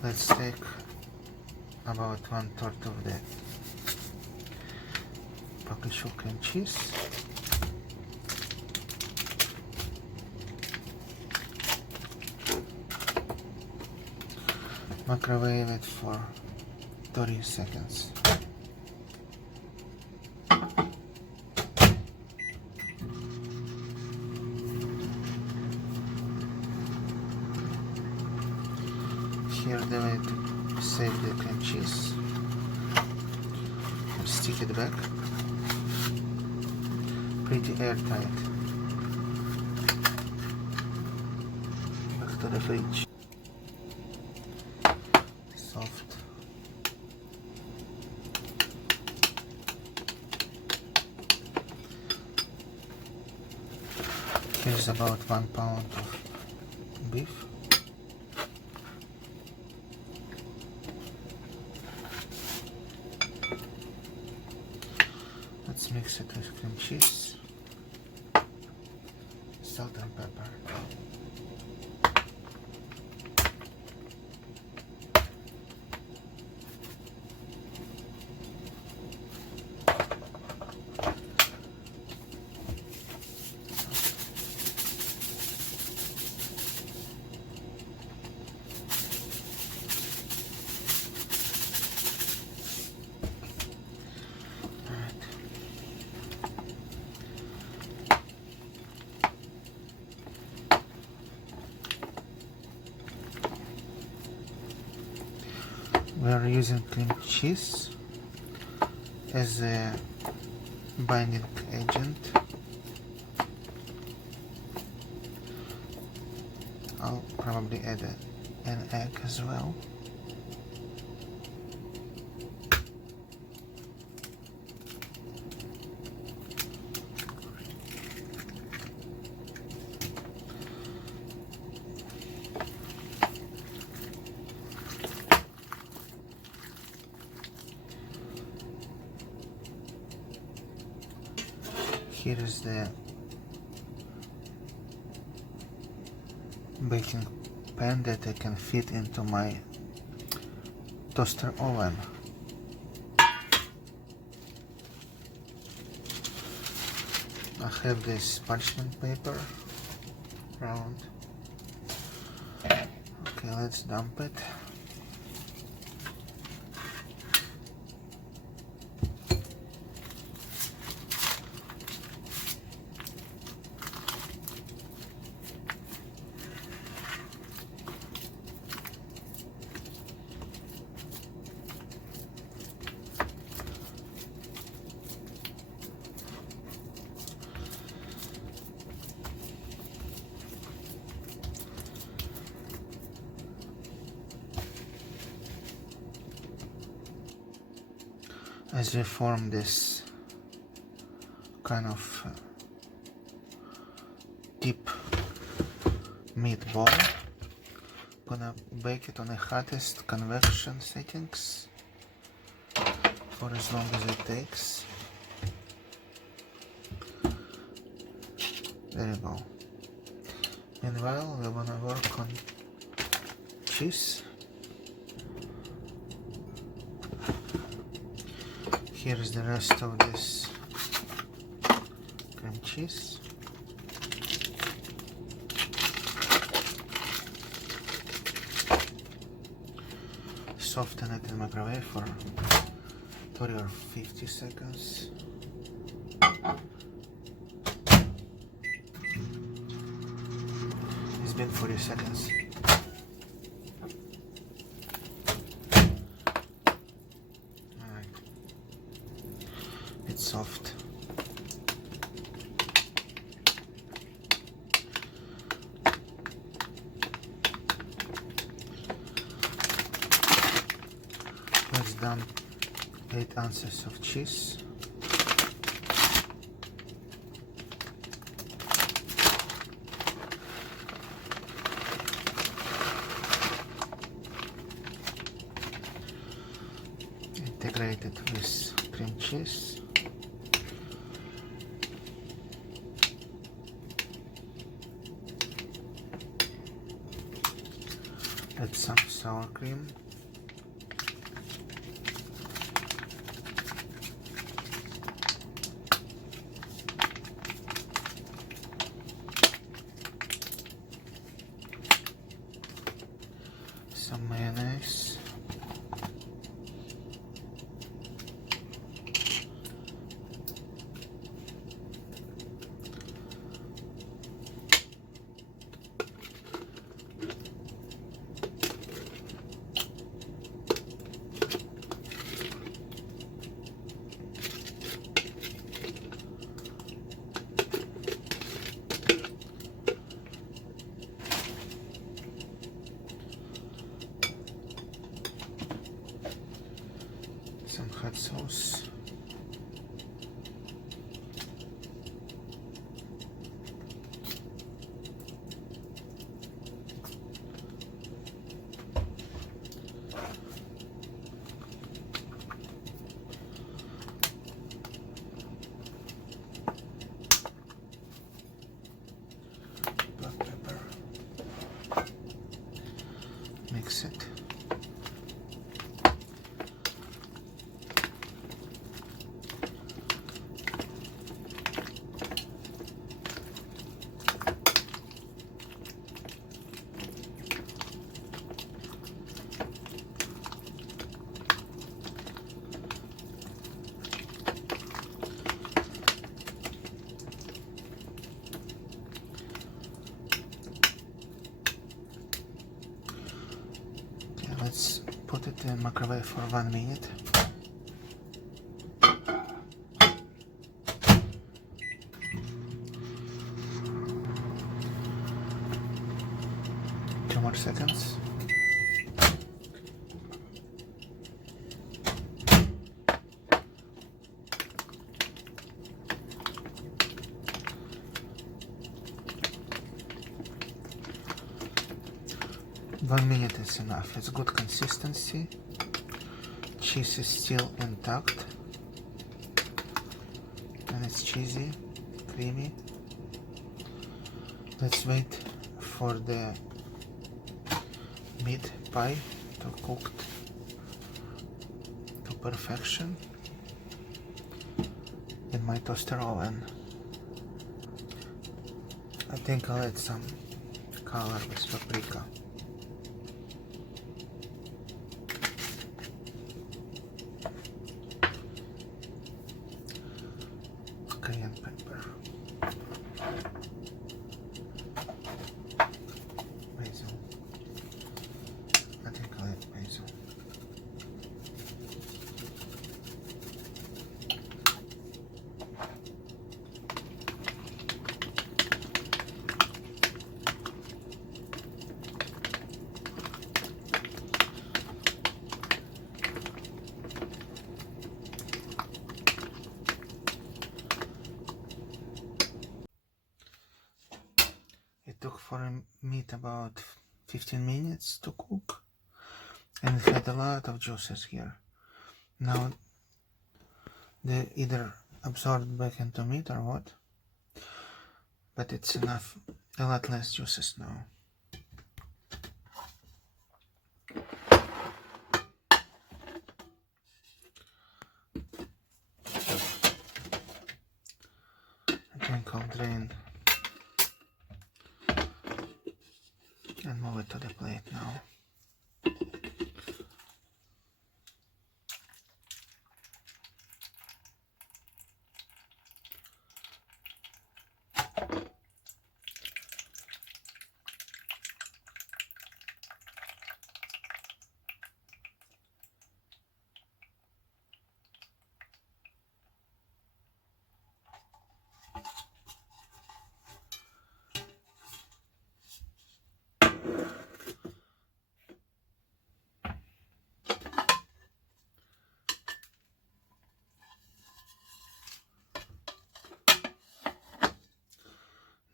Let's take about 1/3 of the package of cream cheese. Microwave it for 30 seconds. Here the way to save the cream cheese. And stick it back. Pretty airtight. Back to the fridge. Soft. Here's about 1 pound of beef. Let's mix it with cream cheese, salt and pepper. We are using cream cheese as a binding agent. I'll probably add an egg as well. Here is the baking pan that I can fit into my toaster oven. I have this parchment paper round. Okay, let's dump it. As we form this kind of deep meatball, I'm gonna bake it on the hottest convection settings for as long as it takes. There you go. Meanwhile, we're gonna work on cheese. Here's the rest of this cream cheese. Soften it in the microwave for 30 or 50 seconds. It's been 40 seconds. Soft. Let's dump 8 ounces of cheese. Integrate it with cream cheese. Add some sour cream. Some mayonnaise. Some hot sauce. Black pepper. Mix it. Let's put it in microwave for 1 minute. Two more seconds. One minute is enough. It's good consistency. Cheese is still intact. And it's cheesy, creamy. Let's wait for the meat pie to cook to perfection in my toaster oven. I think I'll add some color with paprika. Cayenne pepper. Basil. I think I'll add basil. It took for meat about 15 minutes to cook, and it had a lot of juices here. Now they either absorbed back into meat or what, but it's enough, a lot less juices now. I think I'll drain and move it to the plate now.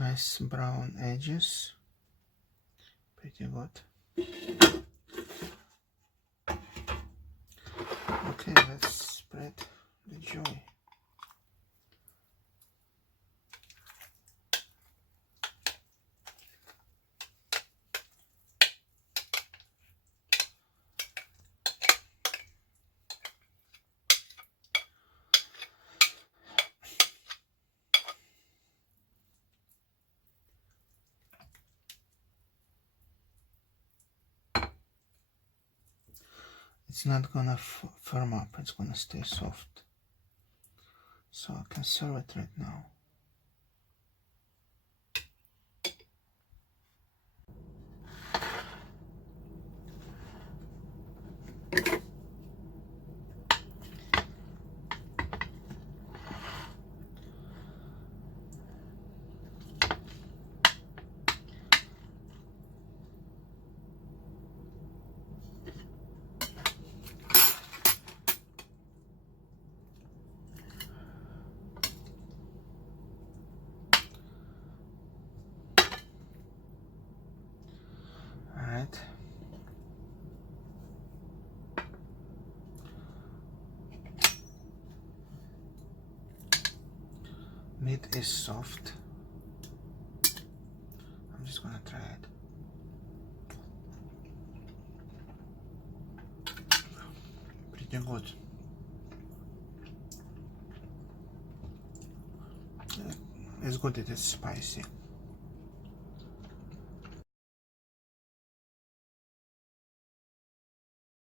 Nice brown edges, pretty good. Okay, let's spread the joy. it's not gonna firm up, it's gonna stay soft. So I can serve it right now. Alright. Meat is soft. I'm just gonna try it. Pretty good. It's good that it's spicy.